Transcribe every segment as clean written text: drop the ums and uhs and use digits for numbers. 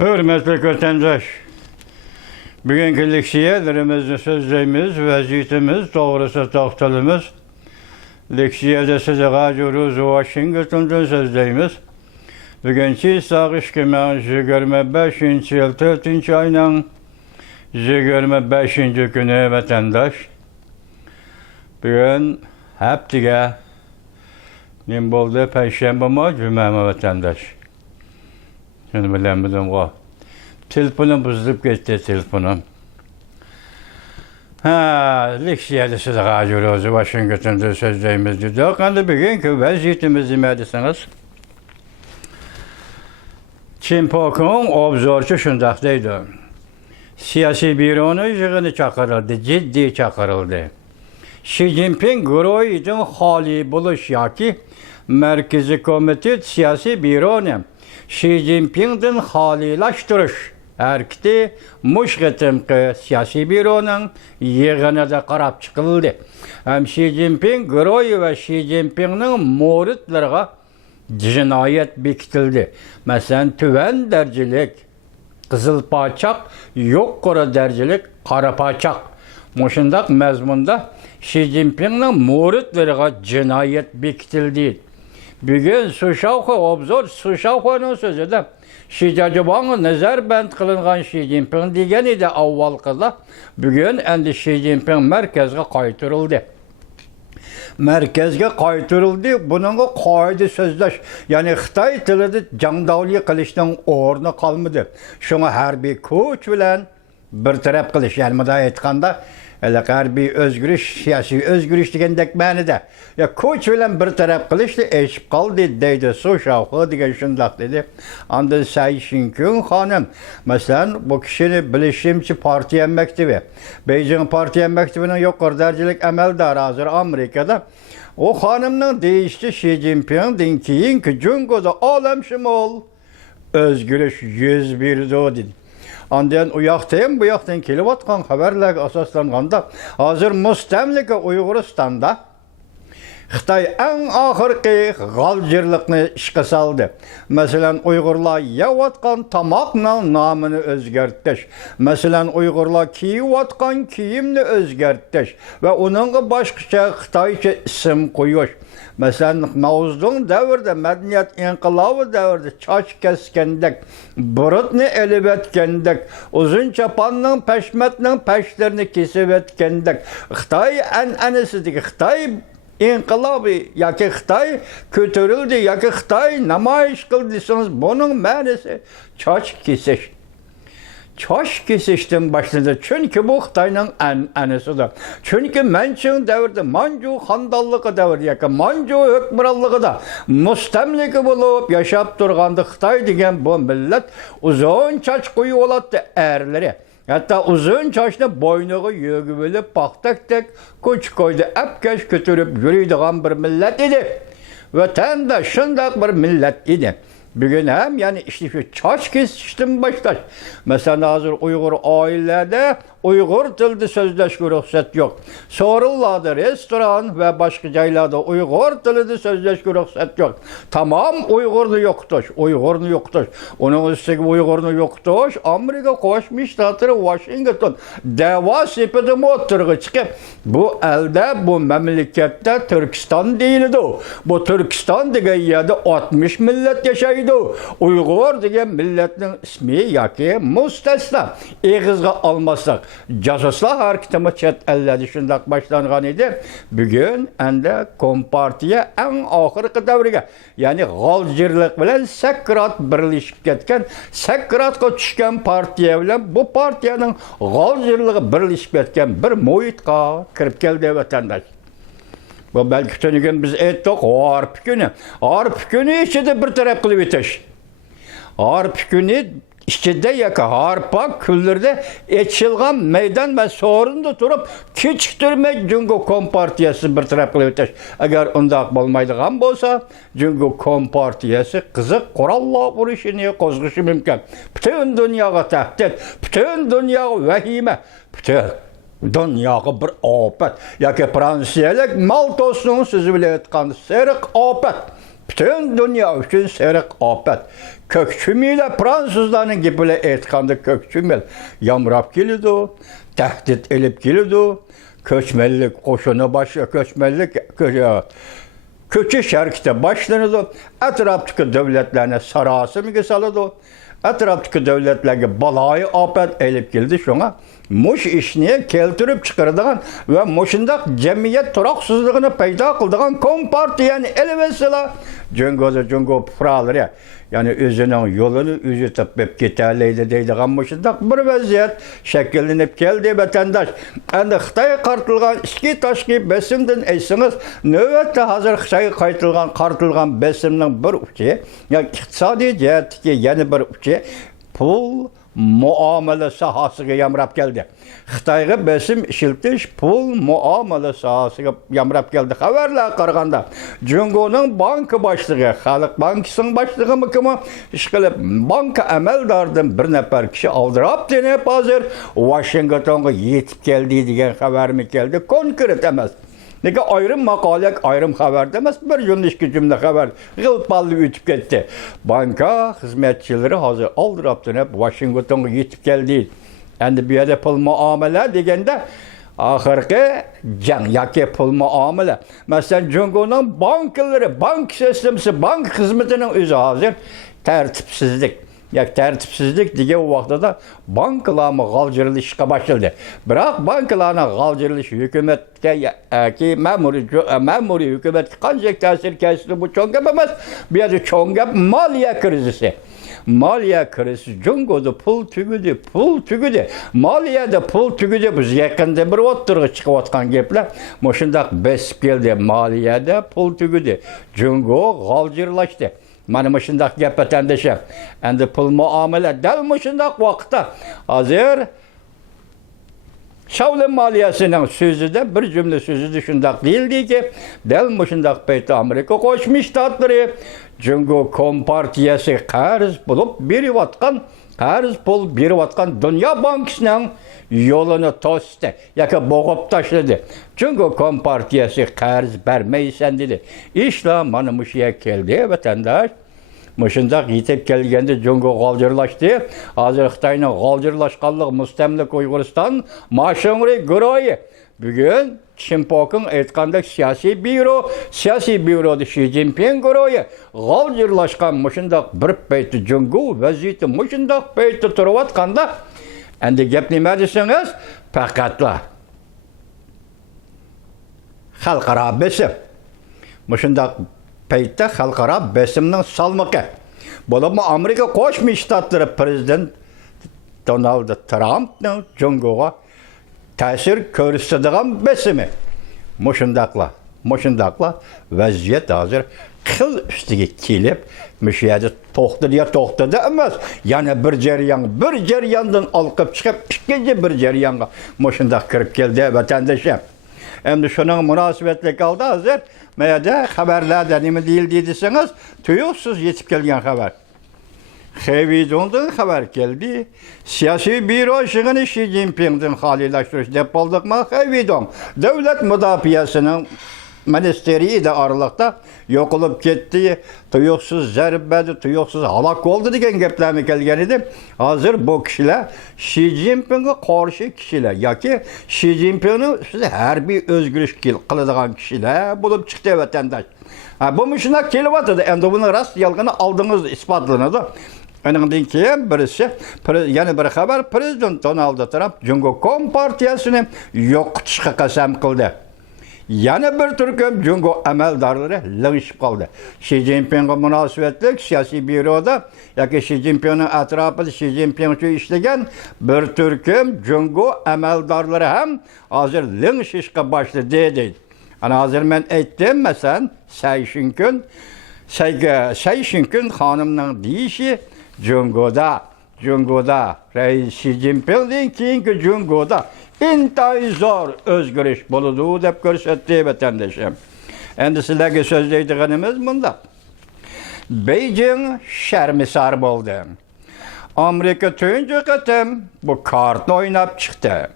Hürmetli vatandaş, bugünkü leksiyelerimizni sözleyimiz, vaziyetimiz, doğrusu toxtalımız. Leksiyede size gacuruz Washington'dan sözleyimiz. Bugünkü sağış kimen 25. yıl 4. ayının 25. günü vatandaş. Bugün heptige nim boldu Perşembe mi, Cuma mı vatandaş? Şunu bilemedim o. Telefonum bozulup gitti telefonum. Leksiyede size gacuruz Washington'da sözleyimiz dedi. Kandı bugünkü vaziyetimizi medisiniz. Çin Pok'un obzorçu şundaktaydı. Siyasi büronu yığını çakırıldı, ciddi çakırıldı. Xi Jinping Groy'un hali buluş yaki Merkezi Komite siyasi büronu Xi Jinping'den halilaştırış erkti muşgetimki siyasi büronun yığını da qarab çıkıldı. Hem Xi Jinping Groy ve Xi Jinping'nin muritlerine cinayet bekitildi. Mesela tüven dercilik, kızıl paçak, yok kora dercilik, kara paçak. Muşundak mezmunda Xi Jinping'nin muritlerine cinayet bekitildi. Bugün Suşavxa obzor Suşavxa'nın sözü de Xi Jinping'e nazarband kılıngan Xi Jinping degan edi avvalqıda. Bugün endi Xi Jinping merkezge qaytırıldı. Merkezge qaytırıldı. Bununla qayda sözleş. Yani Xitay tilida jangdavlik qilishning o'rni qolmadi. Şuna harbiy kuch bilan bir taraf qilish. Yani bunday aytganda harbiy özgürlüş, siyasi özgürlüş degandek ma'nida. Ya kuch bilan bir taraf qilishni eshib qoldi deydi Suşavxa degan shundoq dedi. Anda Say Shinkun xonim, masalan, bu kishini bilishimcha partiya maktabi, Beijing partiya maktabining yuqori darajalik amaldori hozir Amerikada. O xonimning deyishicha Xi Jinpingdan keyingi Jungoda olamshumul özgürlüş 101 dedi. Ondan u yoqdan bu yoqdan kelayotgan xabarlarga asoslanganda hozir mustamlika Uyg'uristonda Xitoy eng oxirgi g'aljirlikni ishga soldi. Masalan, Uyg'urlar yeyotgan tomoqning nomini o'zgartirish, masalan, Uyg'urlar kiyayotgan kiyimni o'zgartirish va uningga boshqacha Xitoycha ism qo'yish. Mesela Mavzudun davrida, medeniyet inqilobi davrida choch kesgandek, burutni elib etgandek, uzun chaponning pashmatning pashlarini kesib etgandek, Xitoy an'anasidagi Xitoy inqilobi yoki Xitoy ko'tarildi yoki Xitoy namoyish qildi desangiz, buning ma'nosi choch kesish. Çoş kesiştim başladı. Çünkü bu Xitayning an'anasidir. Çünkü Manchu davrida, Manchu xandonligi davrida, Manchu hukmronligida mustamlika bo'lib yashab turganda Xitoy degan bu millat uzun choch qo'yib oladi erlari. Hatta uzun chochni bo'yniga yo'gib olib, paxtakdek ko'ch ko'yda apkash ko'tarib yuradigan bir millat edi. Vatanda shundoq bir millat edi. Bugün hem yani işte şu çoç kesiştim başlaş. Mesela hazır Uygur ailelerde Uygur tilde sözleşme ruhsat yok. Sorullarda restoran ve başka yerlerde Uygur tilde sözleşme ruhsat yok. Tamam Uygurlu yoktur. Uygurlu yoktur. Onun üstüne Uygurlu yoktur. Amerika Koşmuş Ştatları Washington dava sepeti oturgu çıkıp bu elde bu memlekette Türkistan değildi. Bu Türkistan degen yerde 60 millet yaşaydı. Uygur degen milletin ismi yoki mustasna. Eğizga almasak Casuslar hareketimi chet ellerde shundoq boshlangan edi. Bugun endi Kompartiya eng oxirgi davriga, ya'ni g'aljirlik bilan sakrat birlashib ketgan, sakratga tushgan partiya bilan bu partiyaning g'aljirligi birlashib ketgan bir muhitga kirib keldi vatandosh. Bu belki tönügen biz ettik Arp günü. Arp günü içinde bir taraf kılıp etiş. Arp günü İçinde yaka harpa küllerde etçilgan meydan ve sorunda durup keçiktirmek Cungo Kompartiyası bir taraf kılıp etiş. Eğer onda olmaydıgan bolsa Cungo Kompartiyası kızık kuralla vuruşunu kozgusu mümkün. Bütün dünyaya tehdit, bütün dünyaya vehime, bütün dünyaya bir afet. Yaki Fransiyalik Maltos'un sözü bile etkan serik afet. Bütün dünya üçün seyrek afet. Kökçümüyle Fransızların gibi etkanda kökçümül yamrap geliyordu, tehdit edip geliyordu. Köçmellik koşunu başka köçmellik köçü şerkte başlanırdı. Etraftaki devletlerine sarası mı salırdı. Etraftaki devletlerge balayı afet elip geldi şuna. Muş işini keltirip çıkardıgan ve muşundak cemiyet turaksızlığını peyda kıldığan kompartiyen elbetsela Cungo fıraları yani özünün yolunu özü tıpıp gitarlıydı deydiğen muşundak bir vaziyet şekillenip geldi vatandaş. Yani Xitay kartılgan iki taşki besimden eysiniz nöbette hazır Xitay kartılgan besimden bir uçu yani iktisadi cihetki yeni bir uçu pul muamele sahasıga yamrap geldi. Xitayga besim işiltiş pul muamele sahasıga yamrap geldi. Haberler qaraganda Jungo'nun banka başlığı, Xalq Bankasının başlığı mı kimi işqilib banka amaldardan bir nefer kişi aldırap denip hazır Washingtonga yetip geldi degan xabar mı geldi? Konkret emas. Nega ayrım makalek, ayrım haber demez, bir yönlüşki cümle haber gılpallı ütüp gitti. Banka hizmetçileri hazır aldırap dönüp Washington'a yetip geldi. Endi bir yerde pul muamele degende ahırkı can yaki pul muamele. Mesela Jungo'nun bankaları, bank sistemisi, bank hizmetinin özü hazır tertipsizlik. Ya tertipsizlik diye o vakti da bankalarına galcırılışa başladı. Bırak bankalarına galcırılış hükümetke ki memuri hükümet kancak tesir kesti bu çok yapamaz. Bir yerde çok yap maliye krizisi. Maliye krizi Jungo'da pul tügüdü. Maliyede pul tügüdü. Biz yakında bir oturga çıkıvatkan gepler. Moşundak besip geldi maliyede pul tügüdü. Jungo galcırlaştı. Mana muşundaq gap vatandaşa. Endi pul muamele dal muşundaq vaqtda hazır Şavlin maliyasının sözü de bir cümle sözü de şundaq değildi ki dal muşundaq paytda Amerika Qo'shma Shtatlari Jungo Kompartiyasi qarz bulup qarz pul beriyotgan Dünya Bankasının yolunu to'sdi yoki bo'g'ib tashladi. Jungo Kompartiyasi qarz bermaysan dedi. İşte mana mushuga keldi vatandaş. Mushundaq yetib kelganda Jungo g'oljirlashdi. Hozir Xitoyning g'oljirlashganligi mustamlik Uyg'uriston mashhuri guruhi bugun Chimpok'un aytgandek siyosiy byuroda Xi Jinping guruhi g'oljirlashgan mushundaq bir payti Jungo vaziyati mushundaq payti turayotganda endi gap nima desangiz faqatla xalqaro besim. Mushundaq paytda xalqaro besimning salmoqi. Bo'lib Amerika Qo'shma Shtatlari prezident Donald Trumpning Jungoga ta'sir ko'rsatadigan besimi. Mushundaqla vaziyat hozir qil ustiga kelib, mushuyada to'xtadi emas. Yana bir jarayondan olqib chiqib, ikkinchi bir jarayonga mushundaq kirib keldi vatandoshim. Endi shuning munosabatlik oldi hozir mayda xabarlarda nima deyildi desang'iz, tuyuqsiz yetib kelgan xabar. Xevidondan xabar keldi. Siyosiy büro işini Xi Jinping'den xalilashtirish deb qoldikmi? Xevidon davlat mudofaasining ministeriyi de aralıqda yo'qolib ketdi, tuyuqsiz zarbadi, tuyuqsiz halok bo'ldi degan gaplarni kelgan edi. Hozir bu kishilar Xi Jinpingga qarshi kishilar yoki Xi Jinpingning ustida harbiy o'zgarish qiladigan kishilar bo'lib chiqdi vatandosh. Bu shunday kelyapti. Endi buni rost yolg'oni oldingiz isbotlanadi. Ondan keyin birisi yana bir xabar prezident Donald Trump Jungo Kompartiyasini yo'qotishga qasam qildi. Yana bir turkum Jungo amaldorlari lig'ishib qoldi. Xi Jinpingga munosabatlik siyosiy byuroda yoki Xi Jinpingning atrofida Xi Jinping uchun ishlagan bir turkum Jungo amaldorlari ham hozir lig'ishishga boshladi deydi. Ana hozir men aytdim, masalan, Sayşinkün xonimning deyishi Jungoda Reis Xi Jinping'den keyingi Jungoda intayi zor o'zgarish bo'ladi deb ko'rsatdi vatandoshim. Endi sizlarga so'zlaydiganimiz bunda. Beijing sharmisor bo'ldi. Amerika tunji qatim bu kartni o'ynab chiqdi.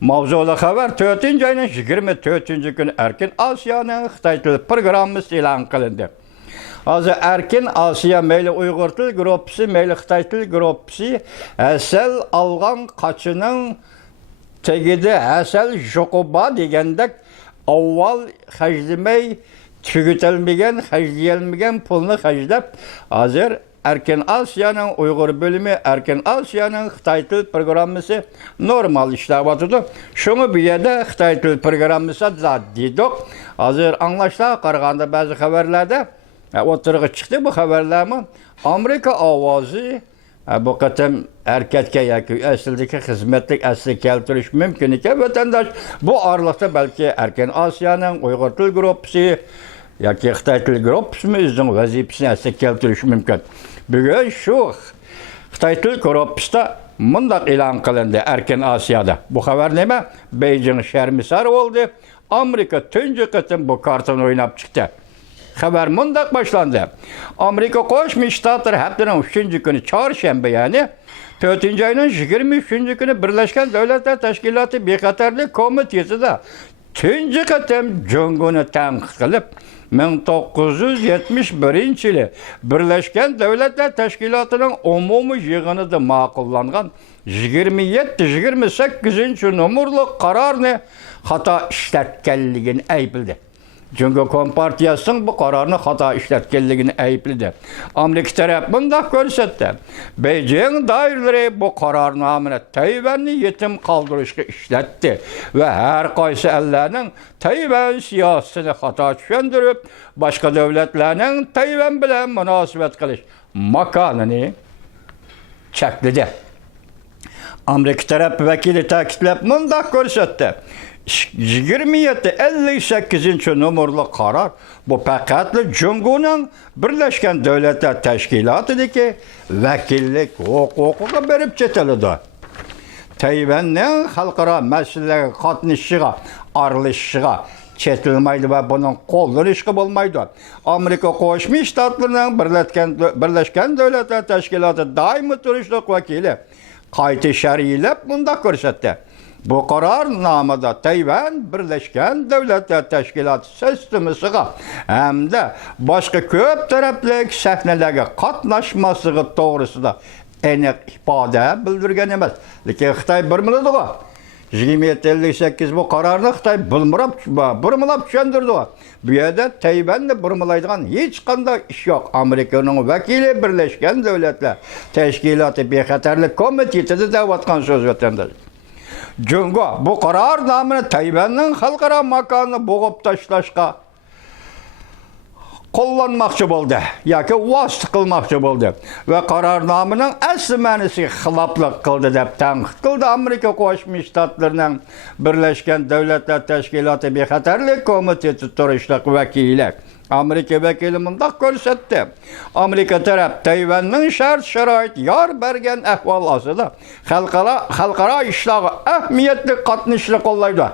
Mavzuda xabar 4-oyning 24-kuni erkin Osiyoning Xitoy tili programmasi e'lon qilindi. Azı Erkin Asiya meyli Uyghur til gruppisi, meyli Xitay til gruppisi əsəl alğan qaçının tegidi əsəl joquba degəndək avval xərcləmək, tügütəlməyən, xərcləyəlməyən pulunu xərcləb, hazır Erkin Asiya'nın Uyghur bölümü, Erkin Asiya'nın Xitay til programısı normal işləvatıdır. Şunu bir yerdə Xitay til programısı da dedik. Hazır anlaşıla qarğanda bəzi xəbərlərdə oturuğa çıxdı bu xəbərlərimi. Amerika avazı bu qatam erketke yoki əslidəki xizmətlik əsli keltiriş mümkün ekan. Vətəndaş bu aralıqda bəlkə Erkin Asiya'nın Uyghur til gruppisi yoki Xitay til gruppisi özünün vəzifəsini əsli keltiriş mümkün. Bugün şu Xitay til gruppisida mundaq e'lon qilindi Erkin Asiyada. Bu xabar nima? Beijing şərmisarı oldu. Amerika tunji qatim bu kartını oynab chiqdi. Xabar mundaq başlandı. Amerika Qo'shma Shtatlar haftaning 3-cü günü çarşamba yani 4-cü ayının 23-cü günü Birleşken Devletler Teşkilatı Bexatarlik Komitesi'de tunji qatim Junguni tanqid qilib 1971 yılı Birleşken Devletler Teşkilatı'nın umumi yığınıda maqullanğan 27-28 numurlu kararını hata işletkenliğini ayıpıldı. Çünkü Kompartiyasının bu kararını hata işletkenliğini ayıplıdı. Amerika tarafı bunda görsetti. Beijing dairleri bu kararnamını Tayvan'ı yetim kaldırışını işletti. Ve her kaysı ellerinin Tayvan siyasetini hata düşündürüp, başka devletlerinin Tayvan bilen münasebet kılış makanını çekledi. Amerika tarafı vekili takitlep bunda görsetti. 27-58 numaralı karar bu paketli Cumhur'un Birleşken Devletler Teşkilatı'daki vekillik hukukuna verip çetelidi. Tayvan'ın halkara meselelere katılışıga, aralışıga çetilmeydi ve bunun kullanışıga olmaydı. Amerika Qo'shma Shtatlarning Birleşken Devletler Teşkilatı daimi turuşluq vekili qayta sharhlab bunda ko'rsatdi. Bu kararnamada Tayvan Birleşken Devletler Teşkilatı sistemisiga hamda boshqa ko'p taraflik sahnalarga qatnashmasligi to'g'risida aniq ifoda bildirgan emas. Lekin Xitoy bir biladi-ku. 27-58 bu kararni Xitoy burmilab tushundirdi. Bu yerda Tayvanni burmalaydigan hech qanday ish yo'q. Amerikaning vakili Birleşken Devletler Teşkilatı Bexatarlik Komitesida da'vatgan so'z vatandosh. Jungo bu kararnamını Tayvan'ın halkara makanını boğup taşlaşka kullanmakçı oldu. Yoki vasıt kılmakçı oldu. Ve kararnamının asli manisi xilaflık kıldı deb tanqid kıldı. Amerika Qo'shma Shtatlarning Birleşken Devletler Teşkilatı Bexatarlik Komitesi turuşluq vekili. Amerika vekili mundaq ko'rsatdi. Amerika taraf Tayvanning shart-sharoit yor bergan ahvol ostida xalqaro ishlarga ahamiyatli qatnashishni qo'llaydi.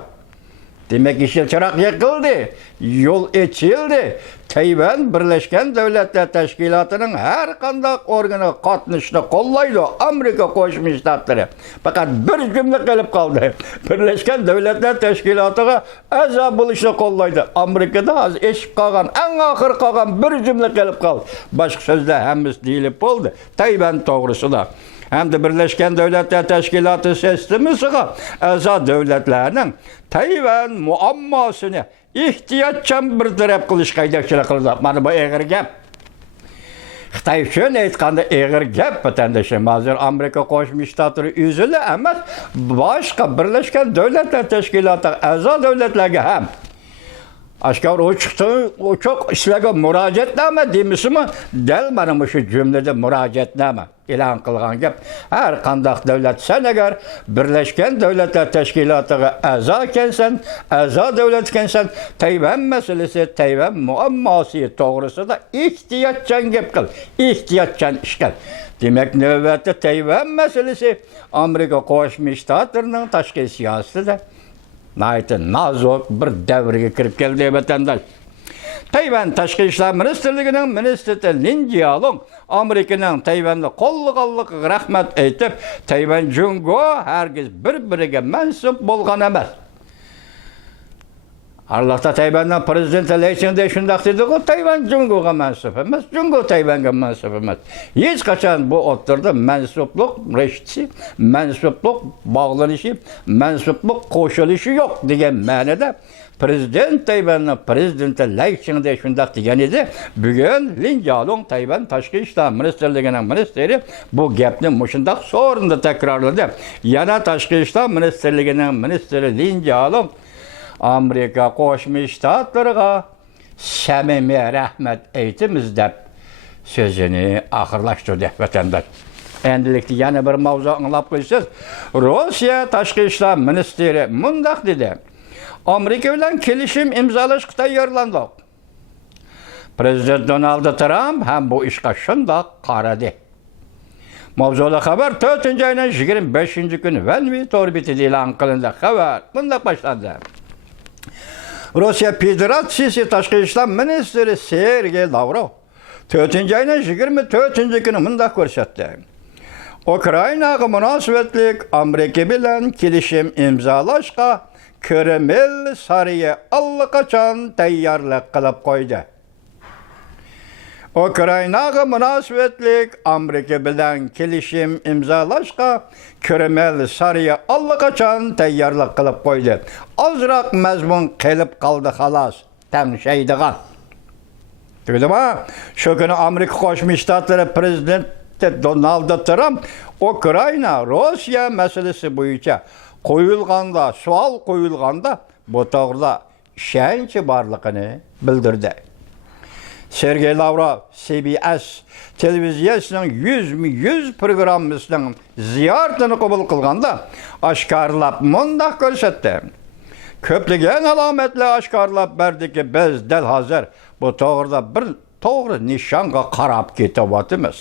Demek işil çırak yakıldı, yol açıldı. Tayvan Birleşken Devletler Teşkilatı'nın her kandak organı katnışını kollaydı Amerika Qo'shma Shtatları. Fakat bir cümle kalıp kaldı. Birleşken Devletler Teşkilatı'na a'zo bo'lishni kollaydı. Amerika'da az eşip kalgan, en ahir kalgan bir cümle kalıp kaldı. Başka sözler hemiz deyilip oldu. Tayvan to'g'risida. Hem de Birleşken Devletler Teşkilatı sistemisiga a'zo devletlerinin Tayvan muammasını ihtiyatçan bir taraf qilish qaydakchilik qildi. Mana bu eg'ir gap. Xitoy uchun aytganda eg'ir gap vatandoshim. Hozir Amerika Qo'shma Shtatlari o'zida emas, boshqa Birleşken Devletler Teşkilatı a'zo devletlarga ham aşkar uçuk işlerge müracaatname demişimi? Del mana şu cümlede müracaatname e'lon qilgan gap. Her qandaq devlet sen eğer Birleşken Devletler Teşkilatı'na a'zo ekansan, a'zo devlet ekansan, Tayvan meselesi, Tayvan muammosi to'g'risida ehtiyotchan gap qil, ehtiyotchan ish qil. Demek navbatda Tayvan meselesi Amerika Qo'shma Shtatlarining tashqi siyosatida nazok bir davrga kirib keldi vatandosh. Tayvan Tashqi ishlar ministrligining ministri Lin Jialong Amerikaning Tayvanni qo'llaganligiga rahmat aytib, Tayvan Jungo hargiz bir-biriga mansub bo'lgan emas. Arlaqda Tayvandan prezident eleksiyonda shundaq dedi-ku, Tayvan Jungoga mansub emas, Jungo Tayvanga mansub emas. Hech qachon bu o'ttirda mansublik rishti, mansublik bog'lanishi, mansublik qo'shilishi yo'q degan ma'noda prezident Tayvanning prezidenti eleksiyonda shundaq degan edi. Bugun Lin Jialong Tayvan tashqi ishlar ministrligining ministri bu gapni mushundaq so'rinda takrorladi. Yana tashqi ishlar ministrligining ministri Lin Jialong Amerika Qo'shma Shtatlariga samimiy rahmat aytamiz deb so'zini oxirlashtirdi vatandosh. Endilikda yana bir mavzu anglab qo'ysiz. Rossiya tashqi ishlar ministri mundaq dedi. Amerika bilan kelishim imzolashga tayyorlandik. Prezident Donald Trump ham bu ishga shundoq qaradi. Mavzuda xabar 4-oyning 25-kuni Vanvi to'rbitida e'lon qilindi. Xabar bunday boshlandi. Rossiya Federatsiyasi tashqi ishlar ministri Sergey Lavrov 4-oyning 24-kuni bunday ko'rsatdi. Ukrainaga munosabatlik Amerika bilan kelishim imzolashga Kreml sariya allaqachon tayyorlik qilib qo'ydi. Ukrainaga munosabatlik Amerika bilan kelishim imzolashga Kreml sariya allaqachon tayyorlik qilib qo'ydi. Ozroq mazmun qilib qoldi xolos, tanishaydigan. Tug'dimi? Shu kuni Amerika Qo'shma Shtatlari prezidenti Donald Trump Ukraina Rossiya masalasi bo'yicha savol qo'yilganda bu to'g'rida ishonchi borligini bildirdi. Sergey Lavrov CBS televiziyasining 100 programmasining ziyoratini qabul qilganda oshkorlab mundaq ko'rsatdi. Ko'plagan alomatlar oshkorlab berdiki, biz dal hozir bu to'g'rida bir to'g'ri nishonga qarab ketyapmiz.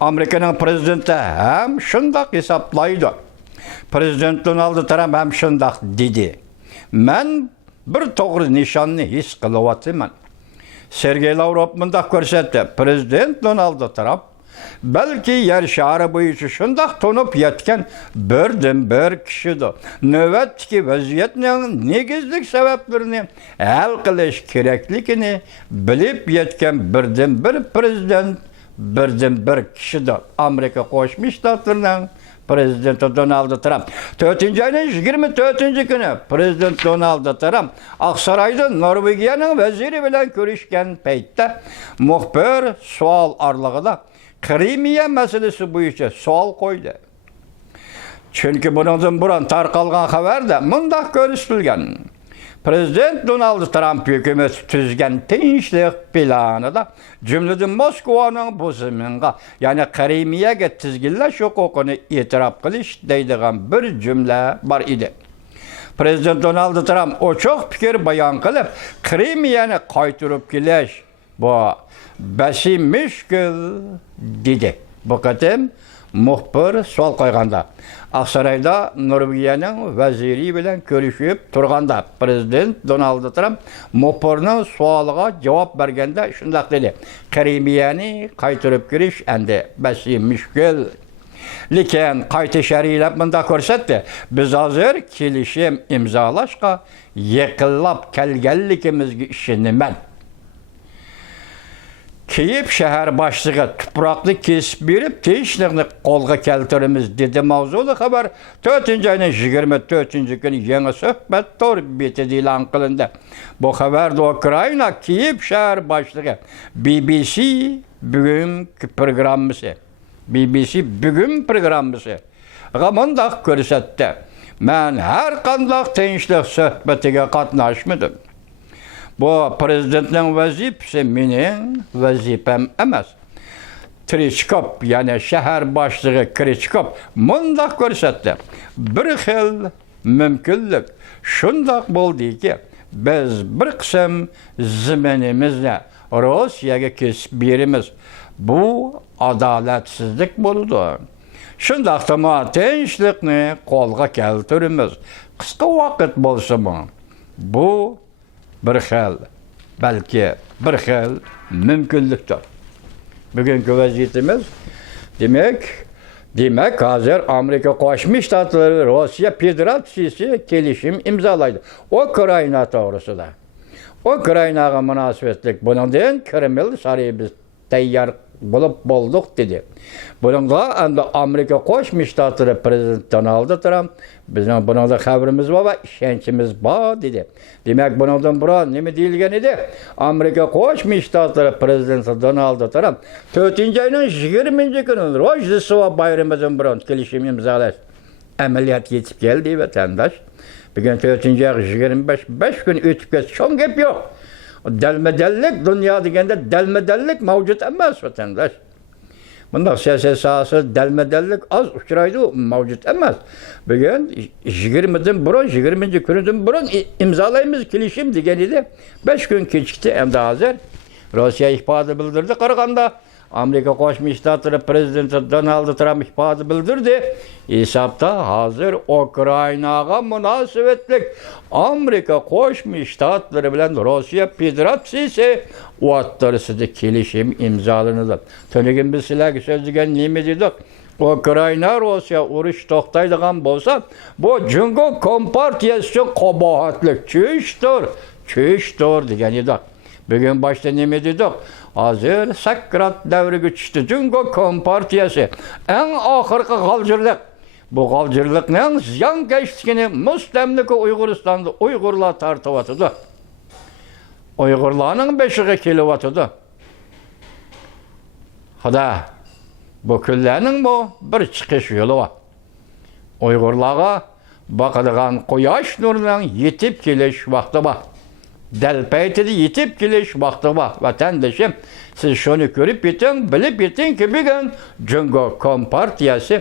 Amerikaning prezidenti ham shundoq hisoblaydi. Prezident Donald Trump ham shundoq dedi. Men bir to'g'ri nishonni his qilyapman. Sergey Lavrov bundoq ko'rsatdi. Prezident Donald Trump balki yer shari bo'yicha shundoq to'nib yotgan birdan-bir kishidir. Navbatdagi vaziyatning negizlik sabablarini hal qilish kerakligini bilib yetgan birdan-bir prezident, birdan-bir kishidir. Amerika Qo'shma Shtatlarining prezidenti Donald Trump 4-oyning 24-kuni prezident Donald Trump Oqsaroyda Norvegiyaning vaziri bilan ko'rishgan paytda muxbir savol orlig'ida Krimiya masalasi bo'yicha savol qo'ydi. Chunki bundan burun tarqalgan xabarda mundaq ko'rsatilgan. Prezident Donald Trump hukumati tuzgan tinchlik planida jumladan Moskvaning boziminga, ya'ni Krimiyaga tizginlash huquqini e'tirof qilish deydigan bir jumla bor edi. Prezident Donald Trump ochiq fikr bayon qilib, Krimiyani qaytarib kelish bu basi mushkul dedi. Bu qatim muxbir savol qo'yganda Oqsaroyda Norvegiyaning vaziri bilan ko'rishib turganda prezident Donald Trump muxbirning savoliga javob berganda shundaq dedi. Krimiyani qaytarib kirish endi basi mushkul. Lekin qayta sharhlab bunda ko'rsatdi. Biz hozir kelishim imzolashga yaqinlab kelganligimizga ishonaman. Kiyib shahar boshlig'i tuproqni kesib berib, tinchlikni qo'lga keltiramiz dedi mavzuli xabar 4-oyning 24-kuni yangi suhbat to'rbitida e'lon qilindi. Bu xabarda Ukraina Kiyev shahar boshlig'i BBC bugun programmasi g'amondaq ko'rsatdi. Men har qanday tinchlik suhbatiga qatnashmadim. Bu prezidentning vazifasi mening vazifam emas. Krichkov, ya'ni shahar boshlig'i Krichkov mundaq ko'rsatdi. Bir xil mumkinlik shundoq bo'ldiki, biz bir qism zaminimizni Rossiyaga kesib beramiz. Bu adolatsizlik bo'ldi. Shundaqmi tinchlikni qo'lga keltiramiz. Qisqa vaqt bo'lsa-mu, bu bir xil, balki bir xil mumkinlikdir. Bugungi vaziyatimiz demak Demek hazır Amerika Qo'shma Shtatlari Rossiya Federatsiyasi kelishim imzolaydi. Ukraina to'g'risida. Ukrainaga munosabatlik bundan Kreml saroyi biz tayyor bo'ldik dedi. Bunga endi Amerika Qo'shma Shtatlari prezidenti Donald Trump bizning buningda xabarimiz bor va ishonchimiz bor dedi. Demak buningdan burun nima deyilgan edi? Amerika Qo'shma Shtatlari prezidenti Donald Trump 4-oyning 20-kuni Rojdestvo bayramidan burun kelishim imzolash amaliyot yetib keldi vatandosh. Bugun 4-oy 25 5 kun o'tib ketdi. Shom gap yo'q. Dalmadellik dünya deganda dalmadellik mavjud emas vatandosh. Bunda siyosiy sohasida dalmadellik az uchraydi, mavjud emas. Bugun 20dan burun, 20-kunidan burun imzolaymiz kelishim degan edi. 5 kun kechikdi. Endi hozir Rossiya ifoda bildirdi qaraganda Amerika Qo'shma Shtatlari prezidenti Donald Trump ifoda bildirdi. Hisobda hozir Ukrainaga munosabatlik Amerika Qo'shma Shtatlari bilan Rossiya Federatsiyasi o'rtasida kelishim imzolanadi. To'g'ri biz sizlarga so'zlagan nima dedik? Ukraina Rossiya urush to'xtaydigan bo'lsa, bu Jungo Kompartiyasi uchun qabohatlik cho'shdir degan edik. Bugun boshda nima dedik? Hozir Sakrat davriga tushdi. Jungo Kompartiyasi eng oxirgi g'aljirlik. Bu g'aljirlikning ziyonkashligini mustamlika Uyg'uristonda Uyg'urlar tortyapti. Uyg'urlarning beshiga kelyapti. Xudo, bu kunlarning bu bir chiqish yo'li bor. Uyg'urlarga boqadigan quyosh nurining yetib kelish vaqti bor. Dalpaytida yetib kelish vaqti bor. Vatandoshim, siz shuni ko'rib yeting, bilib yetingki, bugun Jungo Kompartiyasi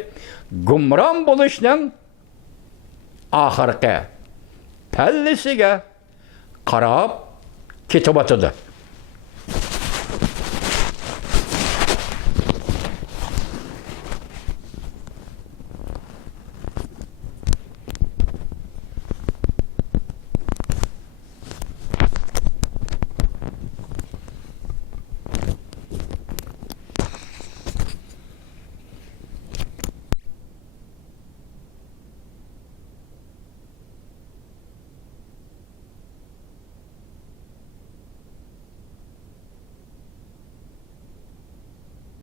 gumron bo'lishning oxirgi pallasiga qarab ketyapti.